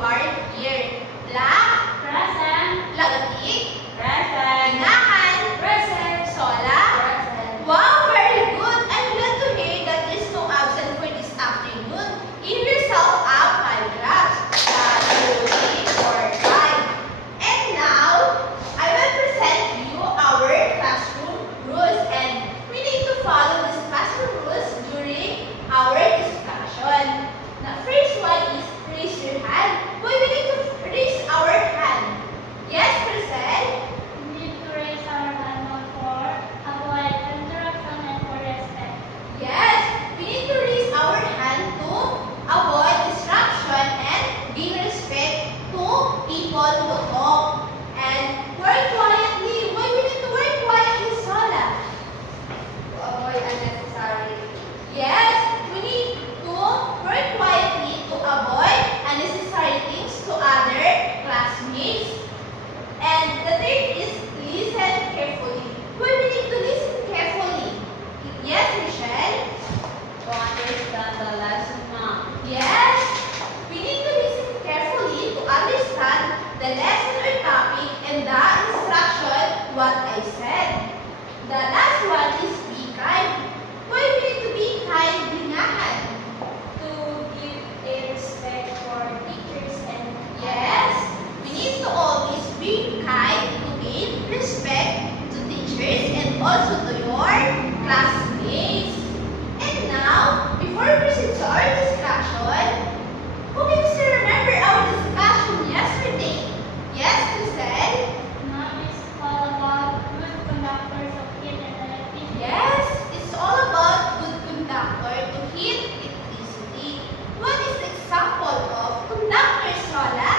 are here. Black, Present. Lagatik, Present. Inahan, Present. Sola. Present. Wow, very good. I'm glad to hear that there's no absent for this afternoon. Give yourself up paragraphs. 1, 2, 3, 4, 5. And now, I will present you our classroom rules, and we need to follow these classroom rules during our discussion. The first one is raise your hand. We need to raise our hand. Yes, present. We need to raise our hand for avoid interruption and for respect. Yes, we need to raise our hand to avoid disruption and give respect to people who talk. And work quietly. Why we need to work quietly, Sola? To avoid unnecessary. Yes, we need to work quietly to avoid unnecessary things to other classmates. And the third is listen carefully. Why we need to listen carefully? Yes, Michelle? To understand the lesson, ma'am. Yes, we need to listen carefully to understand the lesson or topic and the instruction what I said. The last one is be kind. Why we need to be kind, Binahan? To give a respect for teachers and Yes, we need to always be kind to give respect to teachers and also to your classmates. And now, before we proceed to our discussion, who can still remember our discussion yesterday? Yes, Crystal? Now it's all about good conductors of heat and electricity. Yes, it's all about good conductor to heat electricity. What is the example of conductor, Sola?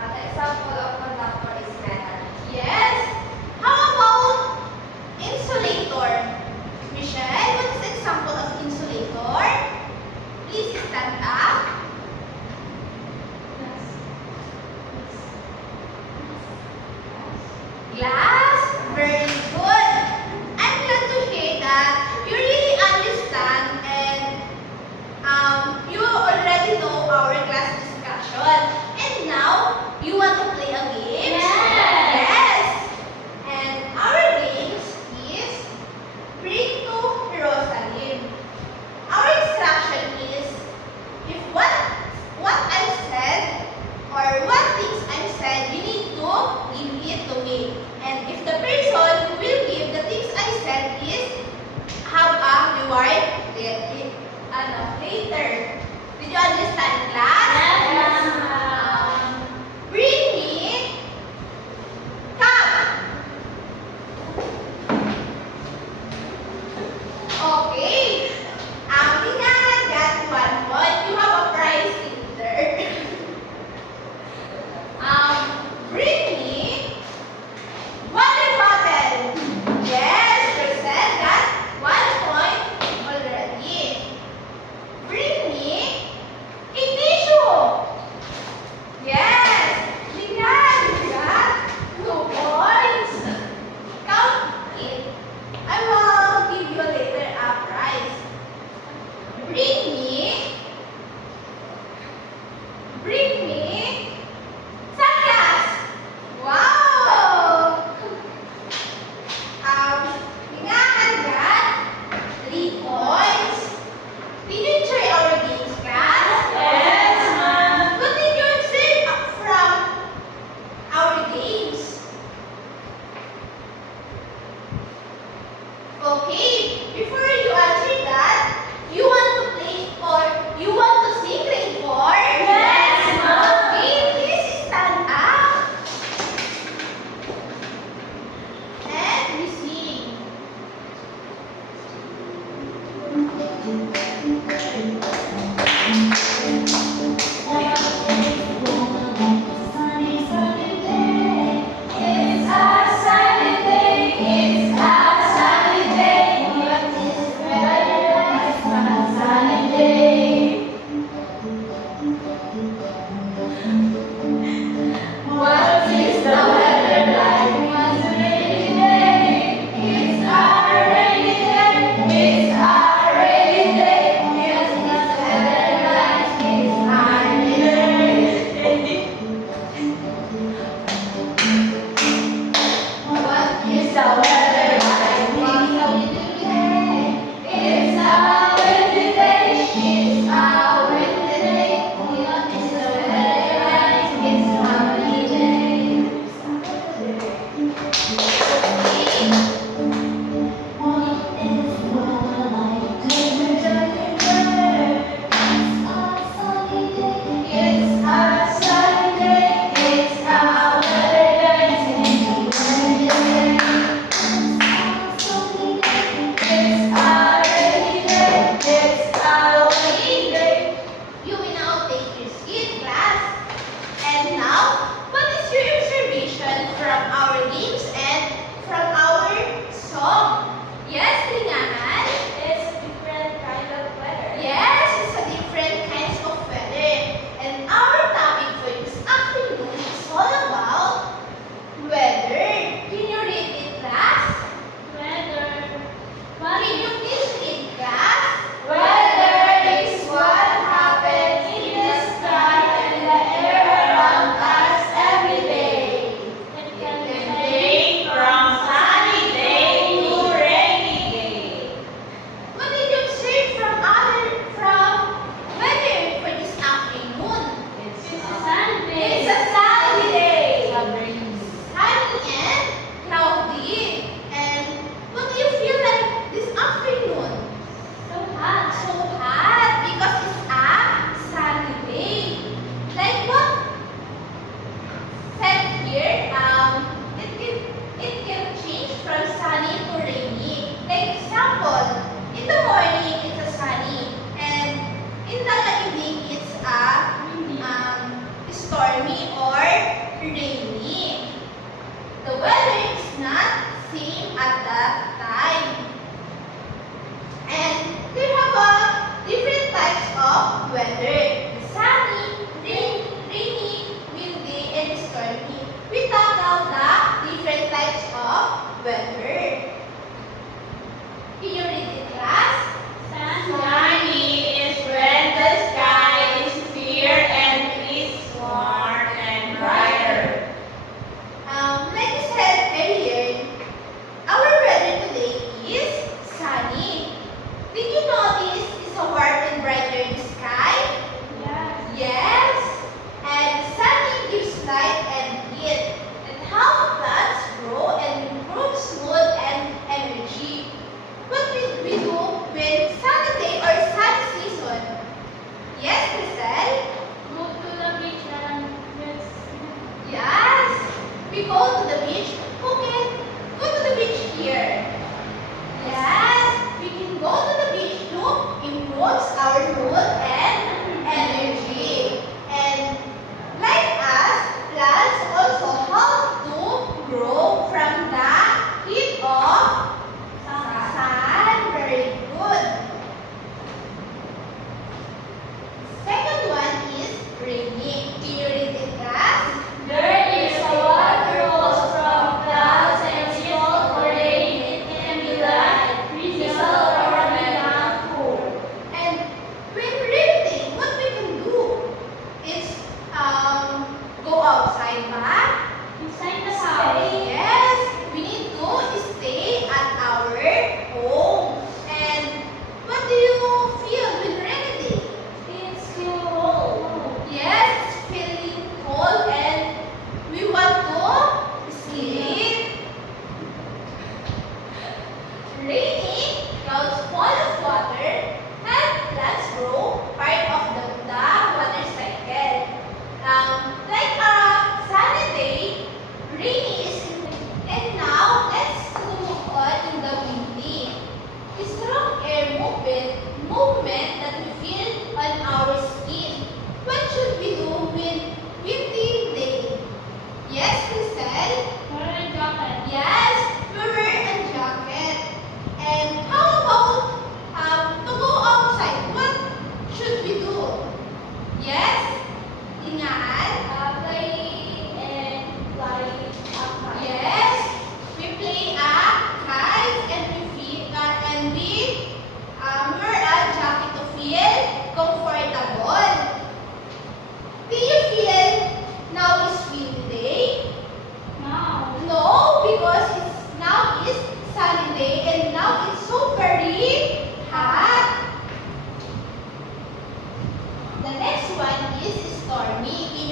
The example of conductor is metal. Yes. How about insulator? Michelle, what is the example of insulator? Please stand up. Yes. Glass. Very good. I'm glad to hear that you really understand and you already know our class discussion. And now, you want to play a game? Yes. Yes. And our games is bring to Jerusalem. Our instruction is if what I said or what things I said, you need to give it to me. And if the person who will give the things I said is have a reward later. Did you understand, class? Yes, Bring me cup. Okay. Tingnan, got 1 point. You have a prize later. Bring me water bottle. Yes, Rosette got 1 point already. Bring me a tissue. Yes, tingnan, you got 2 points. Count it. I will give you later a prize. Bring me sunglass. Wow! Hinahan got 3 points. Did you enjoy our games, class? Yes, ma'am. What did you observe from our games? Okay, before you answer that, you want to play or you want to sing grade 4? Yes, ma'am. now take your seat, class. And now, what is your observation from our games and from our song? Yes, Lingahan? It's different kind of weather. Yes, it's a different kinds of weather. And our topic for this afternoon is all about weather. Can you read it, class? Weather. Can you please read, class? Weather is what happens in the sky and the air around us every day. It can change from sunny day to rainy day. What did you observe from weather for this afternoon? It's a sunny day. It's a sunny day. Sunny. Sunny and cloudy. And what do you feel like this afternoon? So hot. So hot because it's a sunny day. Like what said here, it can change from sunny to rainy. Like example, in the morning it's a sunny, and in the evening it's a stormy or rainy. The weather is not same at that time. And there have different types of weather. Sunny, rainy, windy, and stormy. We tackle the different types of weather. Can you read it, class? Sunny is when the sky is clear and it's warm and brighter. Like we said earlier, our weather today is sunny. Did you notice it's a warm and brighter in the sky? Yes. Yes. And sunny gives light and heat. And how plants grow and improves mood and energy. What will we do when sunny day or sunny season? Yes, Marcel? Go to the beach and let's Yes. We go to the beach. Who can go to the beach here? Yes. We can go to the beach to improve our mood and energy. And like us, plants also help to grow from the heat of sun. Very good. Second one is rainy. Can you read it, class? There is a water rolls from clouds and it's called for rain. It can be like drizzle or a downpour. And when raining, what we can do is go outside, ba? Inside the house. Yes, we need to stay at our home. And what do you feel when raining? It's still cold. Yes, it's feeling cold and we want to sleep. Raining clouds full of water and plants grow part of the water cycle. Like a sunny day, rainy is and now let's move on in the windy. The strong air movement that we feel on our skin. What should we do with windy day? Yes, Crystal? Wear a jacket. Yes, we wear a jacket. And how about to go outside? What should we do? Yes? Ingat? Play and fly outside. Yes. We play a kite and we wear a jacket to feel comfortable. Do you feel now is windy day? No. No, because now is sunny day and now it's so very hot. The next one is stormy. Can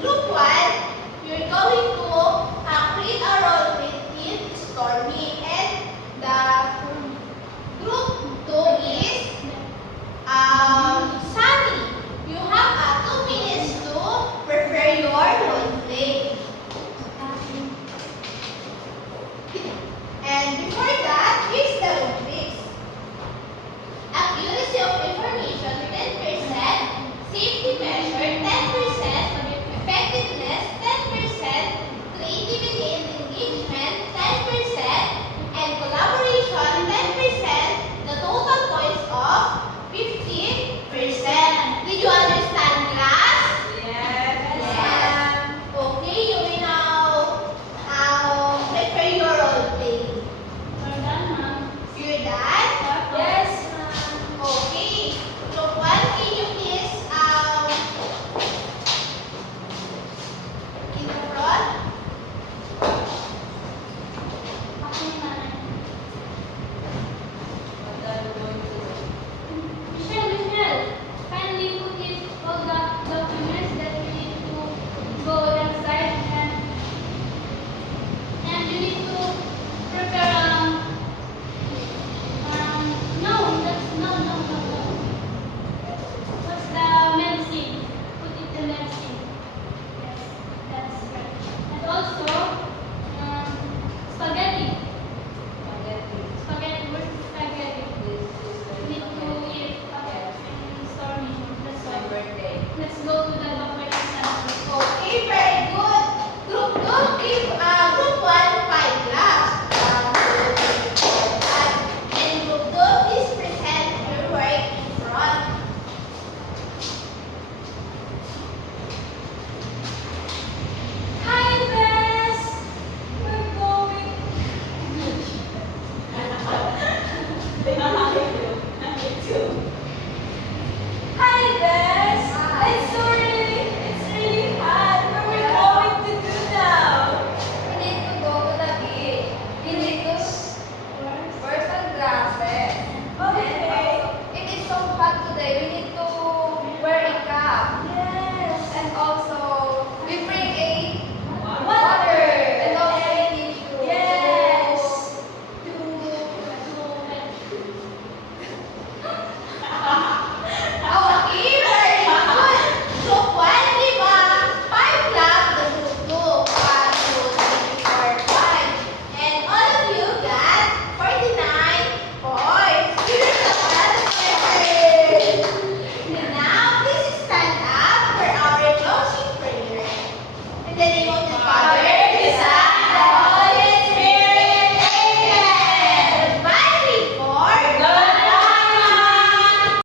Group 1,